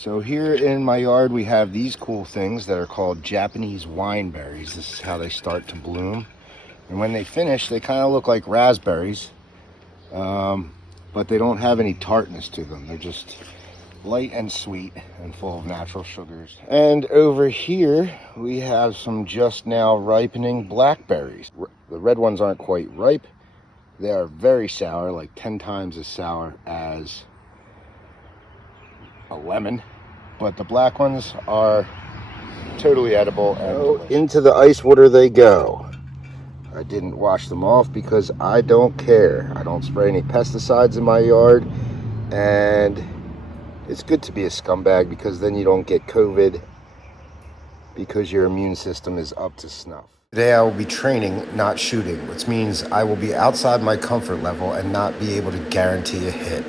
So here in my yard we have these cool things that are called Japanese wine berries. This is how they start to bloom. And when they finish, they kind of look like raspberries, but they don't have any tartness to them. They're just light and sweet and full of natural sugars. And over here we have some just now ripening blackberries. The red ones aren't quite ripe. They are very sour, like 10 times as sour as a lemon, but the black ones are totally edible. And into the ice water they go. I didn't wash them off because I don't care. I don't spray any pesticides in my yard, and it's good to be a scumbag because then you don't get COVID because your immune system is up to snuff. Today I will be training, not shooting, which means I will be outside my comfort level and not be able to guarantee a hit.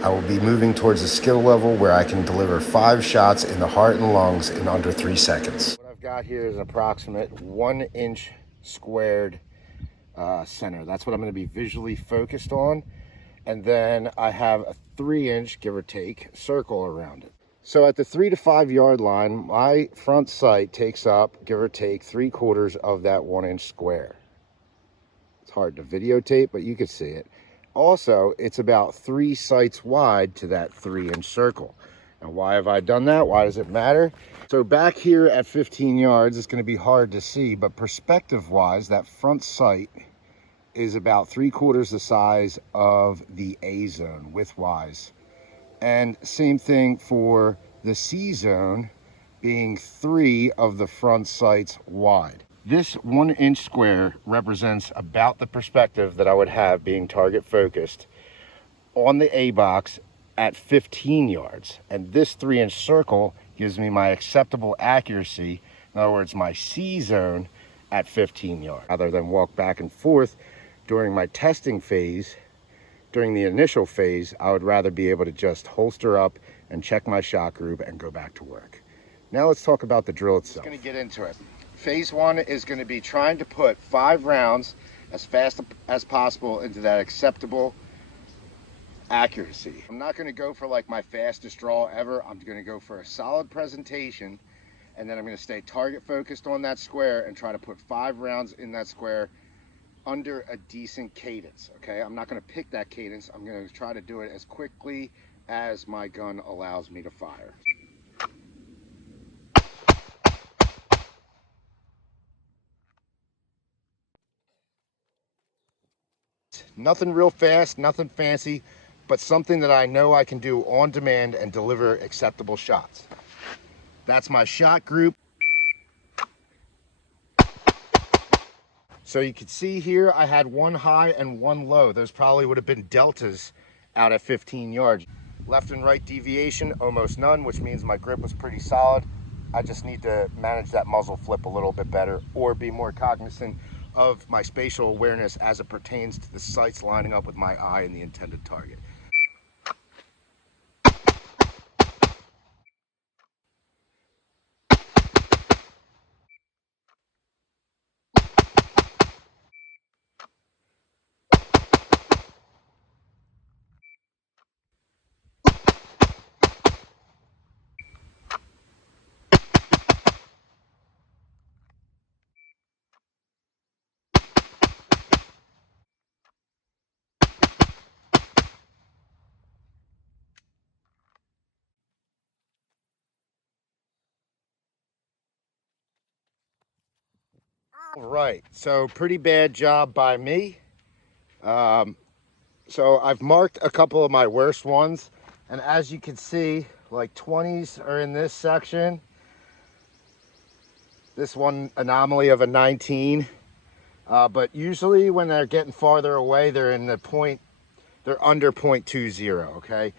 I will be moving towards a skill level where I can deliver 5 shots in the heart and lungs in under 3 seconds. What I've got here is an approximate 1-inch squared center. That's what I'm going to be visually focused on. And then I have a 3-inch, give or take, circle around it. So at the 3 to 5 yard line, my front sight takes up, give or take, 3/4 of that 1-inch square. It's hard to videotape, but you can see it. Also, it's about 3 sights wide to that 3-inch circle. Now, why have I done that? Why does it matter? So back here at 15 yards, it's going to be hard to see, but perspective-wise, that front sight is about 3/4 the size of the A zone width-wise. And same thing for the C zone, being 3 of the front sights wide. This 1-inch square represents about the perspective that I would have being target focused on the A box at 15 yards. And this 3-inch circle gives me my acceptable accuracy. In other words, my C zone at 15 yards. Rather than walk back and forth during my testing phase, during the initial phase, I would rather be able to just holster up and check my shot group and go back to work. Now let's talk about the drill itself. I'm going to get into it. Phase 1 is going to be trying to put 5 rounds as fast as possible into that acceptable accuracy. I'm not going to go for like my fastest draw ever. I'm going to go for a solid presentation, and then I'm going to stay target focused on that square and try to put 5 rounds in that square under a decent cadence. Okay, I'm not going to pick that cadence. I'm going to try to do it as quickly as my gun allows me to fire. Nothing real fast, nothing fancy, but something that I know I can do on demand and deliver acceptable shots. That's my shot group. So you can see here I had 1 high and 1 low. Those probably would have been deltas out at 15 yards. Left and right deviation, almost none, which means my grip was pretty solid. I just need to manage that muzzle flip a little bit better, or be more cognizant of my spatial awareness as it pertains to the sights lining up with my eye and the intended target. All right, so pretty bad job by me. So I've marked a couple of my worst ones, and as you can see, like 20s are in this section. This one anomaly of a 19, but usually when they're getting farther away, they're in the point, they're under 0.20. Okay,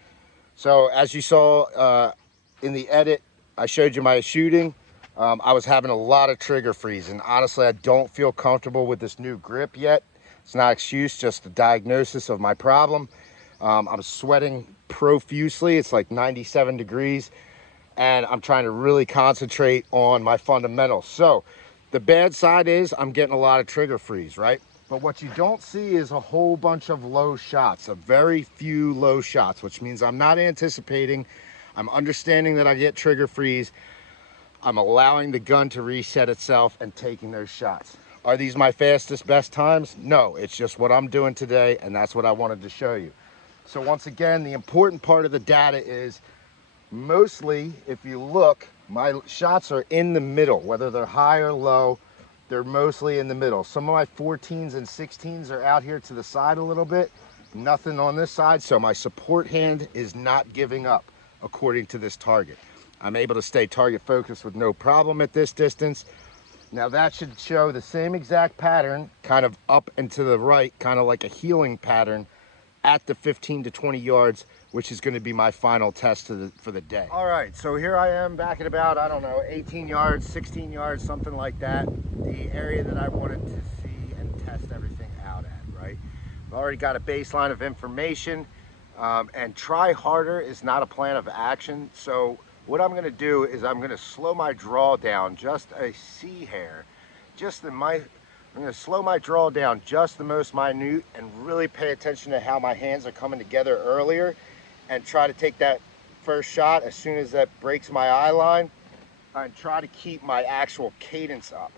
so as you saw in the edit, I showed you my shooting. I was having a lot of trigger freeze, and honestly, I don't feel comfortable with this new grip yet. It's not an excuse, just a diagnosis of my problem. I'm sweating profusely. It's like 97 degrees, and I'm trying to really concentrate on my fundamentals. So the bad side is I'm getting a lot of trigger freeze, right? But what you don't see is a whole bunch of low shots, a very few low shots, which means I'm not anticipating I'm understanding that I get trigger freeze. I'm allowing the gun to reset itself and taking those shots. Are these my fastest, best times? No, it's just what I'm doing today, and that's what I wanted to show you. So once again, the important part of the data is mostly, if you look, my shots are in the middle, whether they're high or low, they're mostly in the middle. Some of my 14s and 16s are out here to the side a little bit, nothing on this side, so my support hand is not giving up according to this target. I'm able to stay target focused with no problem at this distance. Now that should show the same exact pattern, kind of up and to the right, kind of like a healing pattern at the 15 to 20 yards, which is going to be my final test for the day. All right, so here I am back at about, I don't know, 18 yards, 16 yards, something like that. The area that I wanted to see and test everything out at, right? I've already got a baseline of information, and try harder is not a plan of action. So what I'm going to do is I'm going to slow my draw down just a C hair, I'm going to slow my draw down just the most minute and really pay attention to how my hands are coming together earlier, and try to take that first shot as soon as that breaks my eye line and try to keep my actual cadence up.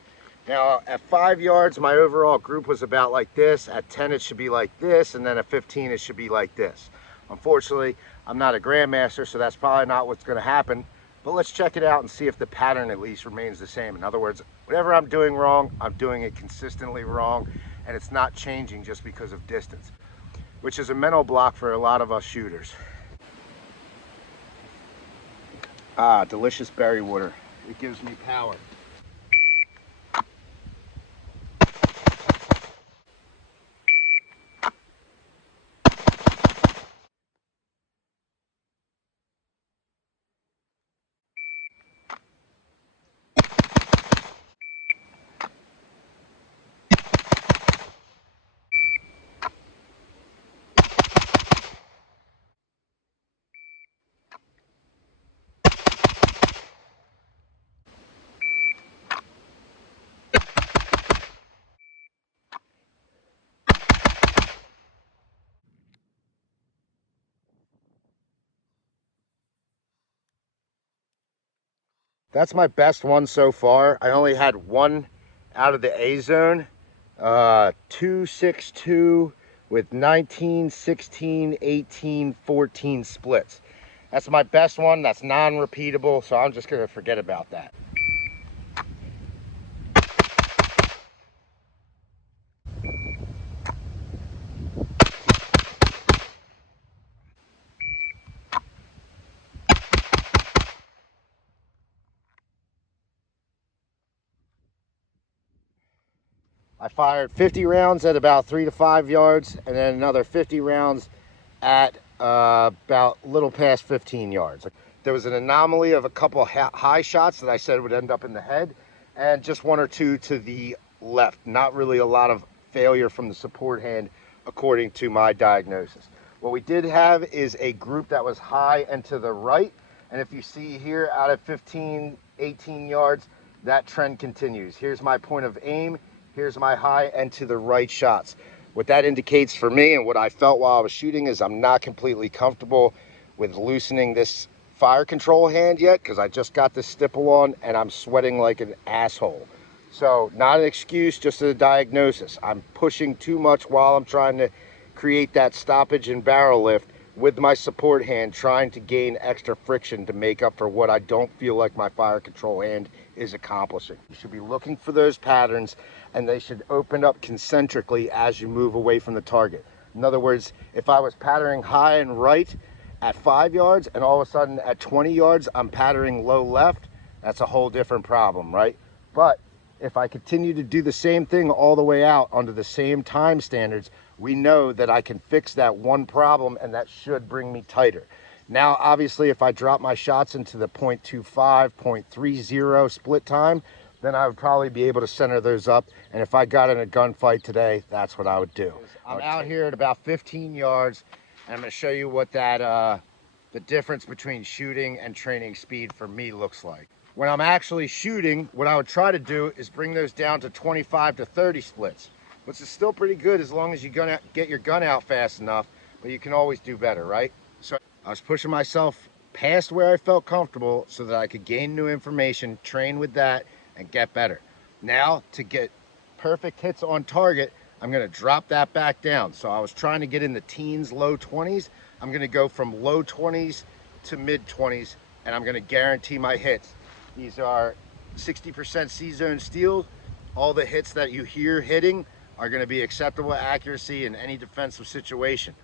Now at 5 yards, my overall group was about like this. At 10, it should be like this, and then at 15, it should be like this. Unfortunately, I'm not a grandmaster, so that's probably not what's going to happen. But let's check it out and see if the pattern at least remains the same. In other words, whatever I'm doing wrong, I'm doing it consistently wrong, and it's not changing just because of distance, which is a mental block for a lot of us shooters. Ah, delicious berry water. It gives me power. That's my best one so far. I only had one out of the A zone, 2-6-2 with 19, 16, 18, 14 splits. That's my best one. That's non-repeatable, so I'm just gonna forget about that. I fired 50 rounds at about 3 to 5 yards, and then another 50 rounds at about a little past 15 yards. There was an anomaly of a couple high shots that I said would end up in the head, and just 1 or 2 to the left. Not really a lot of failure from the support hand according to my diagnosis. What we did have is a group that was high and to the right, and if you see here out of 15, 18 yards, that trend continues. Here's my point of aim. Here's my high and to the right shots. What that indicates for me, and what I felt while I was shooting, is I'm not completely comfortable with loosening this fire control hand yet, because I just got this stipple on and I'm sweating like an asshole. So not an excuse, just a diagnosis. I'm pushing too much while I'm trying to create that stoppage and barrel lift with my support hand, trying to gain extra friction to make up for what I don't feel like my fire control hand is accomplishing. You should be looking for those patterns, and they should open up concentrically as you move away from the target. In other words, if I was patterning high and right at 5 yards, and all of a sudden at 20 yards I'm patterning low left, that's a whole different problem, right? But if I continue to do the same thing all the way out under the same time standards, we know that I can fix that one problem, and that should bring me tighter. Now, obviously, if I drop my shots into the 0.25, 0.30 split time, then I would probably be able to center those up. And if I got in a gunfight today, that's what I would do. I'm out here at about 15 yards, and I'm going to show you what that the difference between shooting and training speed for me looks like. When I'm actually shooting, what I would try to do is bring those down to 25 to 30 splits, which is still pretty good as long as you get your gun out fast enough, but you can always do better, right? So I was pushing myself past where I felt comfortable so that I could gain new information, train with that, and get better. Now, to get perfect hits on target, I'm gonna drop that back down. So I was trying to get in the teens, low 20s. I'm gonna go from low 20s to mid 20s, and I'm gonna guarantee my hits. These are 60% C-zone steel. All the hits that you hear hitting are gonna be acceptable accuracy in any defensive situation.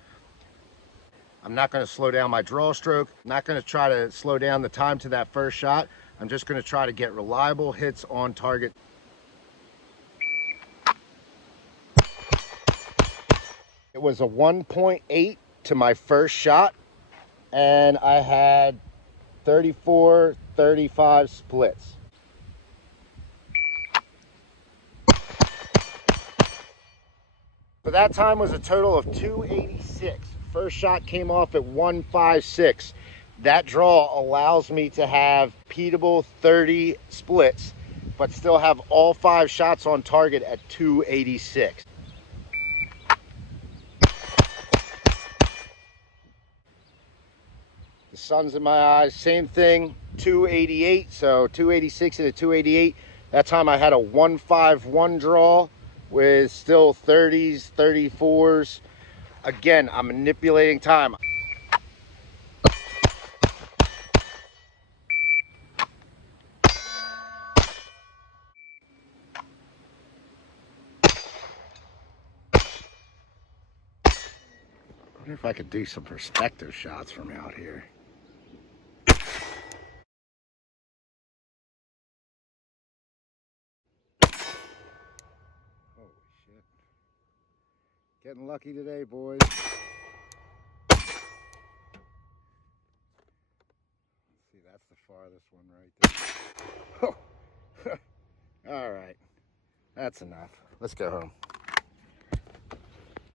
I'm not going to slow down my draw stroke. I'm not going to try to slow down the time to that first shot. I'm just going to try to get reliable hits on target. It was a 1.8 to my first shot, and I had 34, 35 splits. So that time was a total of 286. First shot came off at 156. That draw allows me to have repeatable 30 splits, but still have all 5 shots on target at 286. The sun's in my eyes, same thing, 288, so 286 and a 288. That time I had a 151 draw with still 30s, 34s. Again, I'm manipulating time. I wonder if I could do some perspective shots from out here. Holy shit. Getting lucky today, boys. See, that's the farthest one right there. Oh. All right. That's enough. Let's go home.